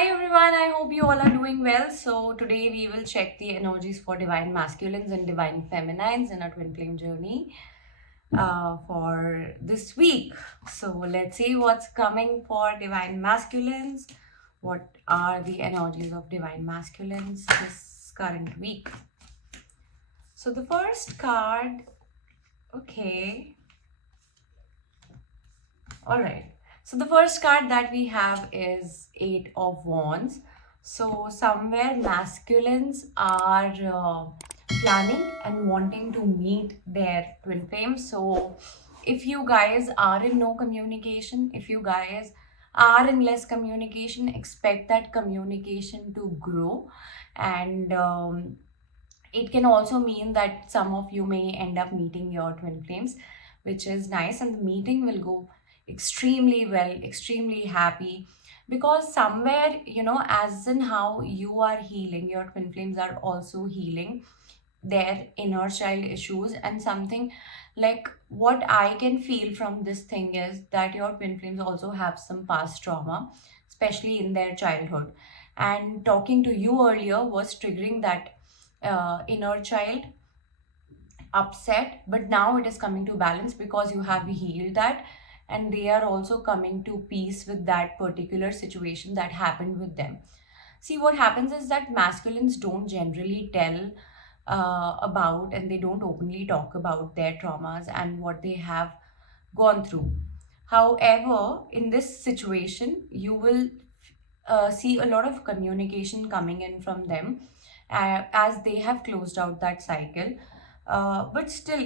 Hi everyone, I hope you all are doing well. So today we will check the energies for divine masculines and divine feminines in our twin flame journey for this week. So let's see what's coming for divine masculines. What are the energies of divine masculines this current week? So the first card, okay, all right. So the first card that we have is Eight of Wands. So somewhere masculines are planning and wanting to meet their twin flames. So if you guys are in no communication, if you guys are in less communication, expect that communication to grow. And it can also mean that some of you may end up meeting your twin flames, which is nice, and the meeting will go extremely well, extremely happy, because somewhere, as in how you are healing, your twin flames are also healing their inner child issues. And something like what I can feel from this thing is that your twin flames also have some past trauma, especially in their childhood. And talking to you earlier was triggering that inner child upset, but now it is coming to balance because you have healed that, and they are also coming to peace with that particular situation that happened with them. See, what happens is that masculines don't generally tell about, and they don't openly talk about their traumas and what they have gone through. However, in this situation, you will see a lot of communication coming in from them as they have closed out that cycle. But still,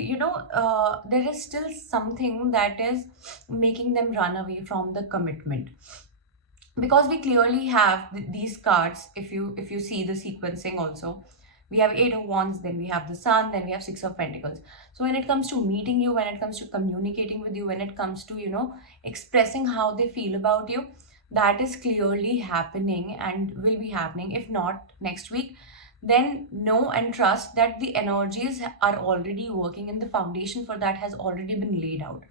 there is still something that is making them run away from the commitment, because we clearly have these cards. If you see the sequencing also, we have Eight of Wands, then we have the Sun, then we have Six of Pentacles. So when it comes to meeting you, when it comes to communicating with you, when it comes to expressing how they feel about you, that is clearly happening and will be happening. If not next week, then know and trust that the energies are already working and the foundation for that has already been laid out,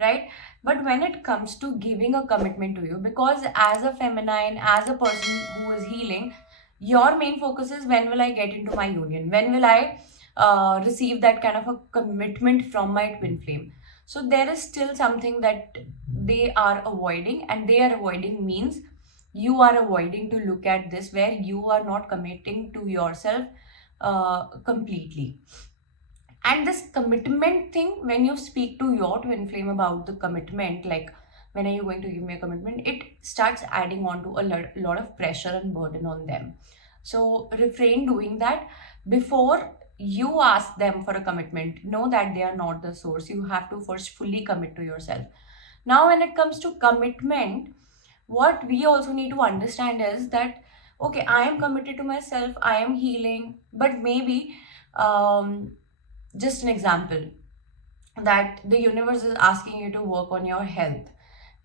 right? But when it comes to giving a commitment to you, because as a feminine, as a person who is healing, your main focus is, when will I get into my union? When will I receive that kind of a commitment from my twin flame? So there is still something that they are avoiding, and they are avoiding means you are avoiding to look at this, where you are not committing to yourself completely. And this commitment thing, when you speak to your twin flame about the commitment, like, when are you going to give me a commitment, it starts adding on to a lot of pressure and burden on them. So refrain doing that. Before you ask them for a commitment, know that they are not the source. You have to first fully commit to yourself. Now when it comes to commitment, what we also need to understand is that, okay, I am committed to myself, I am healing, but maybe just an example, that the universe is asking you to work on your health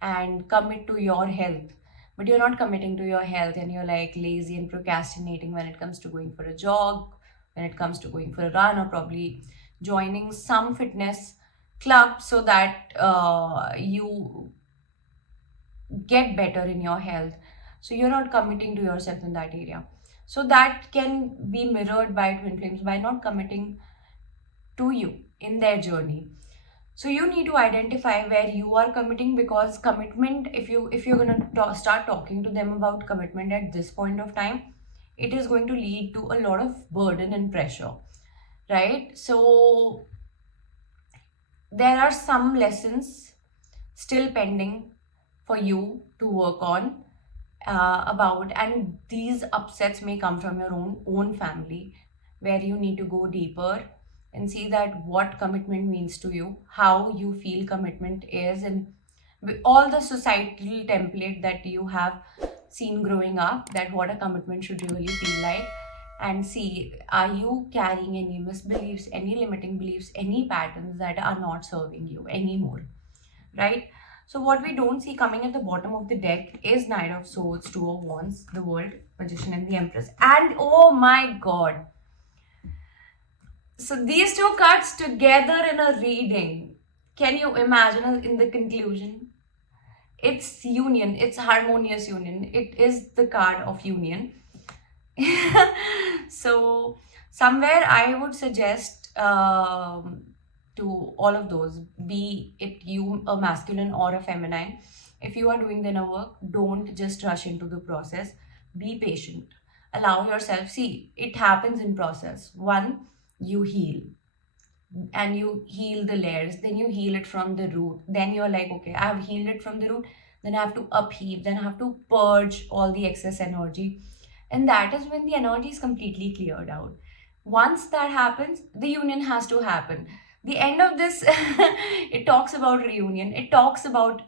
and commit to your health, but you're not committing to your health, and you're like lazy and procrastinating when it comes to going for a jog, when it comes to going for a run, or probably joining some fitness club, so that you get better in your health. So you're not committing to yourself in that area. So that can be mirrored by twin flames by not committing to you in their journey. So you need to identify where you are committing, because commitment, if you're going to start talking to them about commitment at this point of time, it is going to lead to a lot of burden and pressure, right? So there are some lessons still pending for you to work on about, and these upsets may come from your own family, where you need to go deeper and see that what commitment means to you, how you feel commitment is, and all the societal template that you have seen growing up, that what a commitment should really feel like. And see, are you carrying any misbeliefs, any limiting beliefs, any patterns that are not serving you anymore, right? So what we don't see coming at the bottom of the deck is Knight of Swords, Two of Wands, the World, Magician, and the Empress. And oh my god, so these two cards together in a reading, can you imagine in the conclusion? It's union, it's harmonious union. It is the card of union. So somewhere I would suggest to all of those, be it you a masculine or a feminine, if you are doing the inner work, don't just rush into the process. Be patient, allow yourself, see it happens in process. One, you heal, and you heal the layers, then you heal it from the root, then you're like, okay, I have healed it from the root, then I have to upheave, then I have to purge all the excess energy, and that is when the energy is completely cleared out. Once that happens, the union has to happen. The end of this, it talks about reunion, it talks about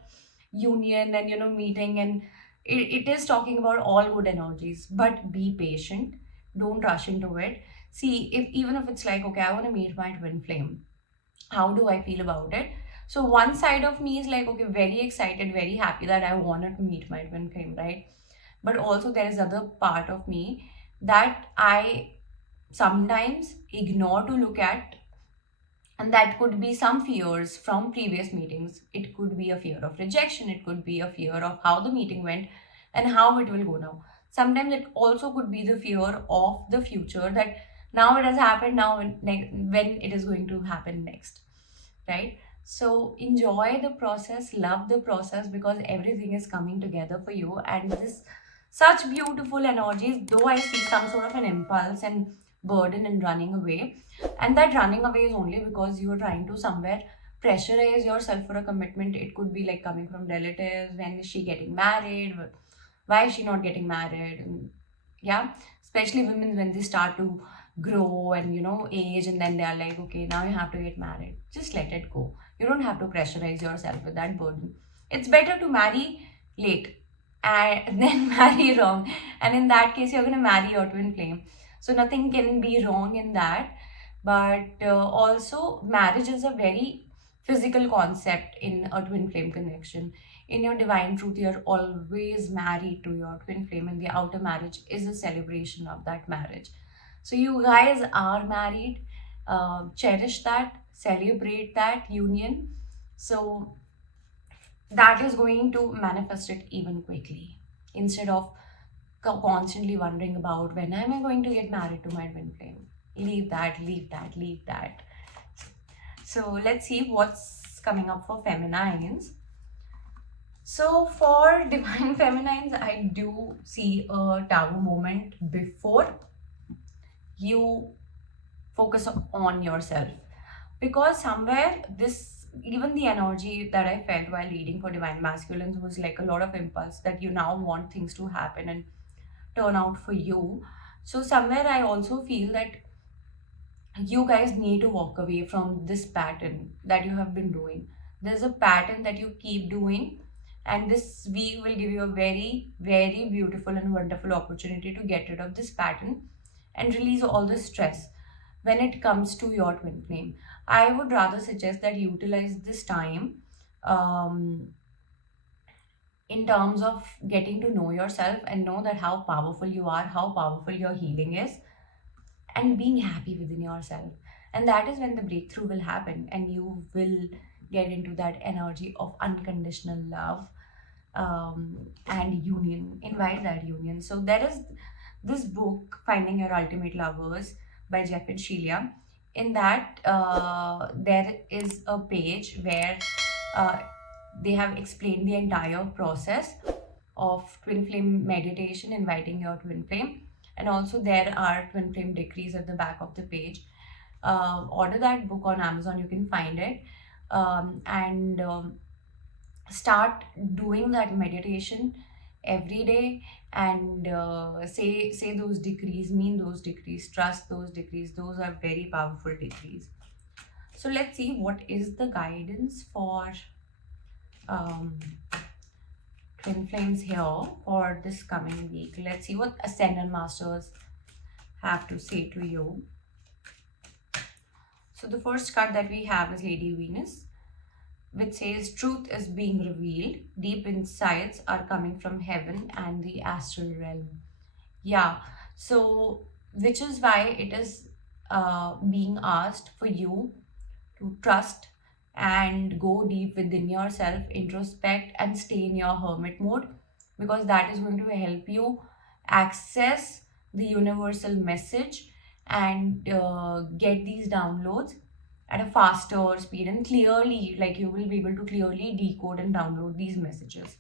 union and meeting, and it is talking about all good energies, but be patient, don't rush into it. See, if even if it's like, okay, I want to meet my twin flame, how do I feel about it? So one side of me is like, okay, very excited, very happy that I wanted to meet my twin flame, right? But also there is other part of me that I sometimes ignore to look at, and that could be some fears from previous meetings. It could be a fear of rejection, it could be a fear of how the meeting went and how it will go now. Sometimes it also could be the fear of the future, that now it has happened, now when it is going to happen next, right? So enjoy the process, love the process, because everything is coming together for you. And this such beautiful energies, though I see some sort of an impulse and burden in running away, and that running away is only because you are trying to somewhere pressurize yourself for a commitment. It could be like coming from relatives, when is she getting married, why is she not getting married, and yeah, especially women when they start to grow and age, and then they are like, okay, now you have to get married. Just let it go. You don't have to pressurize yourself with that burden. It's better to marry late and then marry wrong, and in that case you're going to marry your twin flame, so nothing can be wrong in that. But also marriage is a very physical concept in a twin flame connection. In your divine truth, you're always married to your twin flame, and the outer marriage is a celebration of that marriage. So you guys are married. Cherish that, celebrate that union. So that is going to manifest it even quickly, instead of constantly wondering about when am I going to get married to my twin flame. Leave that, leave that, leave that. So let's see what's coming up for feminines. So for divine feminines, I do see a tower moment before you focus on yourself, because somewhere this, even the energy that I felt while reading for divine masculines was like a lot of impulse, that you now want things to happen and turn out for you. So somewhere I also feel that you guys need to walk away from this pattern that you have been doing. There's a pattern that you keep doing, and this week will give you a very, very beautiful and wonderful opportunity to get rid of this pattern and release all the stress when it comes to your twin flame. I would rather suggest that you utilize this time um, in terms of getting to know yourself and know that how powerful you are, how powerful your healing is, and being happy within yourself. And that is when the breakthrough will happen, and you will get into that energy of unconditional love, and union. Invite that union. So there is this book, Finding Your Ultimate Lovers by Jeff and Sheila. In that, there is a page where uh, they have explained the entire process of twin flame meditation, inviting your twin flame. And also there are twin flame decrees at the back of the page. Order that book on Amazon, you can find it. And start doing that meditation every day, and say those decrees, mean those decrees, trust those decrees. Those are very powerful decrees. So let's see what is the guidance for um, twin flames here for this coming week. Let's see what ascendant masters have to say to you. So the first card that we have is Lady Venus, which says truth is being revealed, deep insights are coming from heaven and the astral realm. Yeah, so which is why it is being asked for you to trust and go deep within yourself, introspect, and stay in your hermit mode, because that is going to help you access the universal message and get these downloads at a faster speed and clearly, like you will be able to clearly decode and download these messages.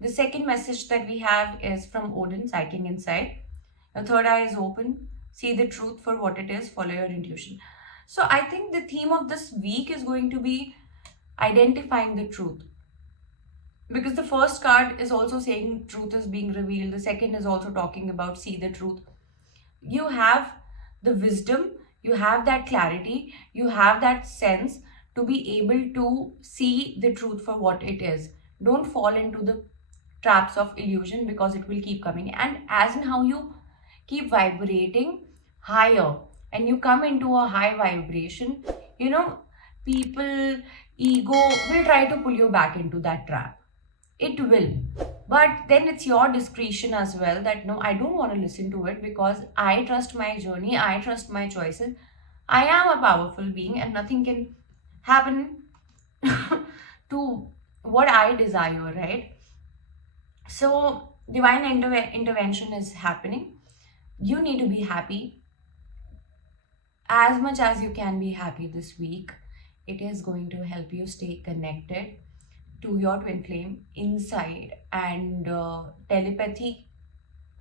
The second message that we have is from Odin, Psychic Insight. Your third eye is open. See the truth for what it is. Follow your intuition. So I think the theme of this week is going to be identifying the truth. Because the first card is also saying truth is being revealed. The second is also talking about see the truth. You have the wisdom, you have that clarity, you have that sense to be able to see the truth for what it is. Don't fall into the traps of illusion, because it will keep coming. And as in how you keep vibrating higher and you come into a high vibration, you know, people, ego will try to pull you back into that trap. It will. But then it's your discretion as well that no, I don't want to listen to it, because I trust my journey, I trust my choices. I am a powerful being and nothing can happen to what I desire, right? So, divine intervention is happening. You need to be happy as much as you can be happy this week. It is going to help you stay connected to your twin flame inside, and telepathy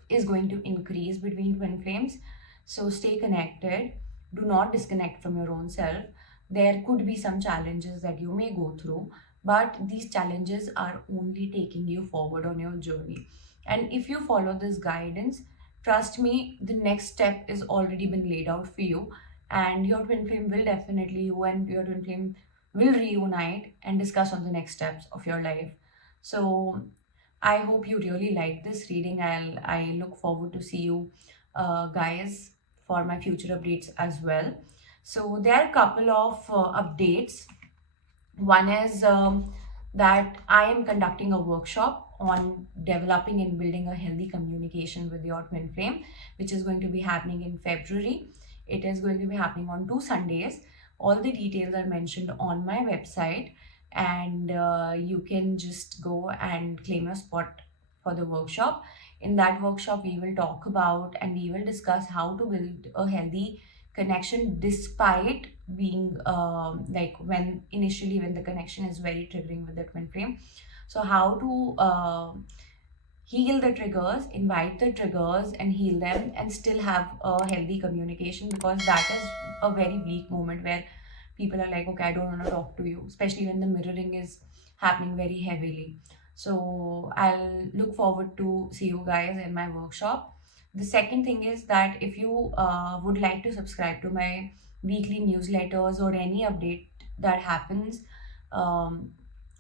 is going to increase between twin flames. So stay connected, do not disconnect from your own self. There could be some challenges that you may go through, but these challenges are only taking you forward on your journey. And if you follow this guidance, trust me, the next step is already been laid out for you, and your twin flame will definitely, you and your twin flame will reunite and discuss on the next steps of your life. So I hope you really like this reading. I look forward to see you guys for my future updates as well. So there are a couple of updates. One is that I am conducting a workshop on developing and building a healthy communication with your twin flame, which is going to be happening in February. It is going to be happening on 2 Sundays. All the details are mentioned on my website, and you can just go and claim a spot for the workshop. In that workshop, we will talk about and we will discuss how to build a healthy connection despite being like when the connection is very triggering with the twin flame. So how to heal the triggers, invite the triggers and heal them, and still have a healthy communication, because that is a very bleak moment where people are like, okay, I don't want to talk to you, especially when the mirroring is happening very heavily. So I'll look forward to see you guys in my workshop. The second thing is that if you would like to subscribe to my weekly newsletters or any update that happens, um,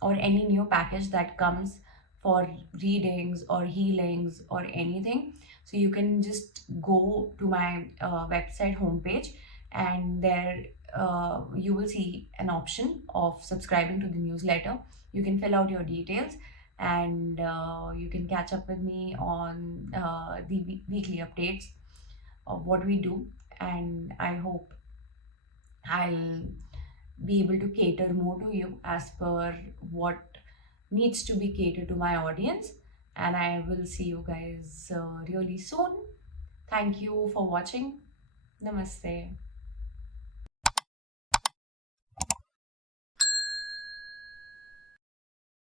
or any new package that comes for readings or healings or anything, so you can just go to my website homepage, and there you will see an option of subscribing to the newsletter. You can fill out your details, and you can catch up with me on the weekly updates of what we do. And I hope I'll be able to cater more to you as per what needs to be catered to my audience. And I will see you guys really soon. Thank you for watching. Namaste.